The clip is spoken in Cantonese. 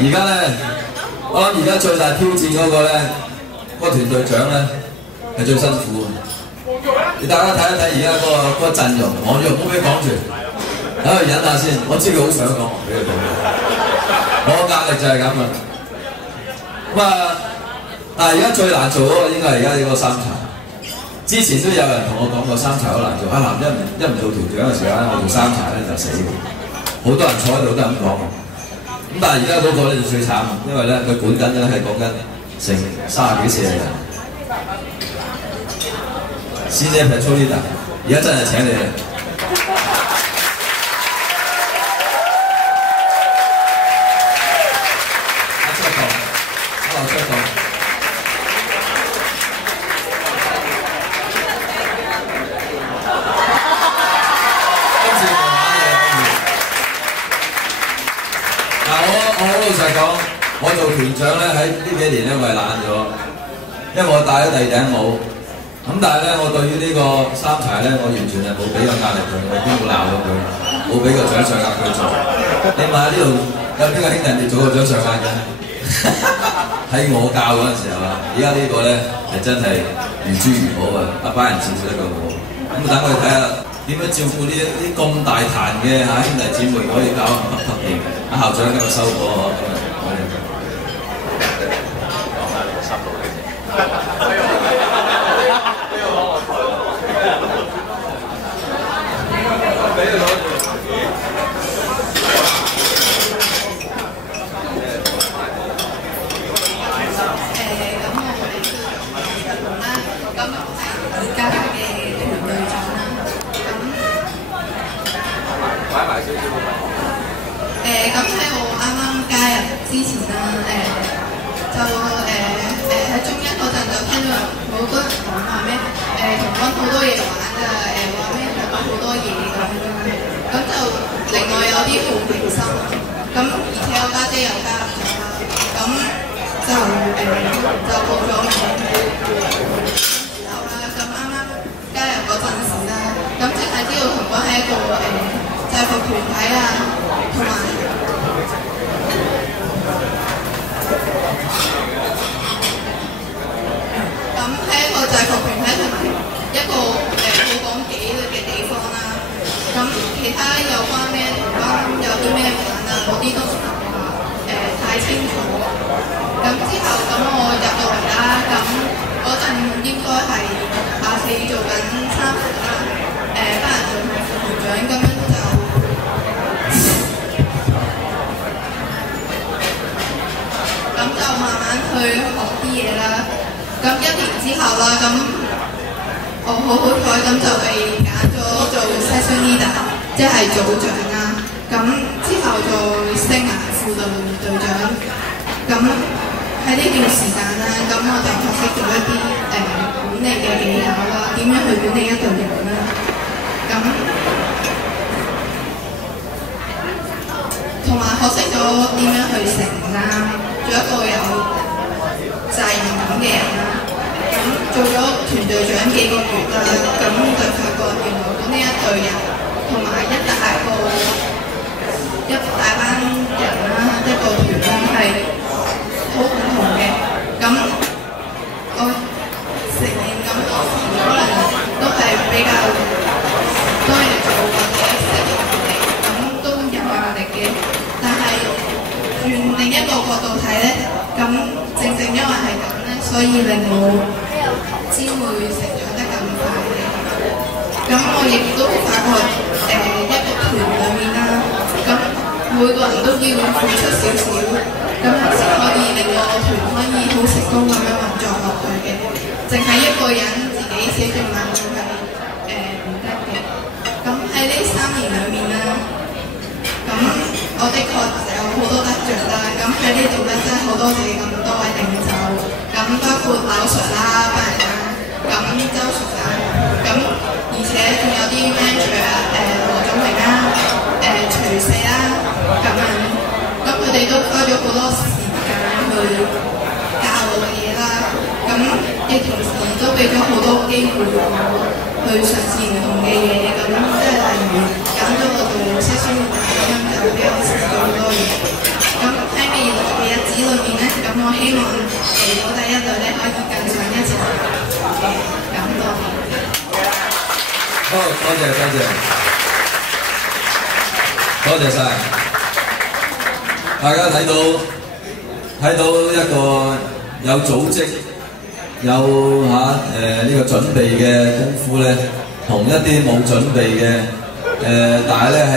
而家咧，我諗而家最大挑戰嗰個咧，嗰個團隊長咧係最辛苦嘅。你大家睇一睇而家嗰個陣容，我唔好俾佢講住，等佢忍下先。我知佢好想講，俾佢講。我壓力就係咁啦。咁啊，但係而家最難做嗰個應該係而家呢個三柴。之前都有人同我講過三柴好難做，男一唔做團長嘅時候咧，我做三柴咧就死嘅。好多人坐喺度都係咁講。咁但係而家嗰個咧就最慘，因為咧佢管緊咧係講緊成30幾40人。Senior Patrol Leader， 而家真係請你啦！出動，出動。今次我玩嘢，嗱我好老實講，我做團長咧喺呢幾年咧我係懶咗，因為我戴咗第二頂帽。咁但係咧，我對於呢個三柴咧，我完全係冇俾個壓力佢，我亦都冇鬧過佢，冇俾個掌上壓佢做。你問下呢度有邊個兄弟未做過掌上壓嘅？喺我教嗰陣時候啊，而家呢個咧係真係如珠如寶啊！一班人照顧得過我。咁等我哋睇下點樣照顧呢啲咁大壇嘅兄弟姊妹可以搞咁匹掂。阿校長今日收過我今日。咁喺我啱啱加入之前啦，喺中一嗰陣就聽到好多人講話咩同溫好多嘢玩㗎，話咩學到好多嘢咁就另外有啲好奇心，咁而且我家姐又加入咗啦，咁就報咗名之後啦，咁啱啱加入嗰陣時啦，咁即係知道童軍係一個制服團體啊，同埋咁係一個制服團體同埋一個好講紀律嘅地方啦。咁其他有關咩童軍有啲咩玩啊，嗰啲都唔係話太清楚。咁之後咁我入到嚟啦，咁嗰陣應該係4做緊3啦，班人做係副團長咁樣就。咁就慢慢去學啲嘢啦。咁1年之後啦，咁我好彩咁就被揀咗做 Section Leader， 即係組長啦。咁之後再升埋副隊長。咁喺呢段時間啦，咁我就學識咗一啲管理嘅技巧啦，點樣去管理一隊人啦。咁同埋學識咗點樣去承擔。做一個有責任感嘅人啦，咁做咗團隊長幾個月啦，咁就發覺原來管呢一隊人同埋一大班人啦，一個團啦係好唔同嘅。咁我承認咁多時可能都係比較多嘢做或者適應能力，咁都有壓力嘅，但係轉另一個角度睇咧，咁正因為係咁咧，所以令我先會成長得咁快嘅。咁我亦都發覺一個團裏面啦，咁每個人都要付出少少，咁先可以令個團可以好成功咁樣運作落去嘅。淨係一個人自己寫住文就係唔得嘅。咁喺呢3年裏面啦，咁我的確有好多得着啦，咁喺呢度咧真係好多謝咁多位領袖，咁包括柳 Sir 啦、班人啦，咁周 Sir 啦，咁而且仲有啲 mentor 啊，羅總明啦、徐四啦，咁樣，咁佢哋都花咗好多時間去教我嘅嘢啦，咁亦同時都俾咗好多機會我去嘗試唔同嘅嘢，咁即係例如揀咗我做 Section Leader咁樣就俾我試咗好多嘢。咁喺未來我希望嚟到第一隊咧可以更上一層樓。咁多謝。好，多謝多謝，多謝晒。大家睇到一個有組織、有呢個準備嘅功夫咧，同一啲冇準備嘅但係咧喺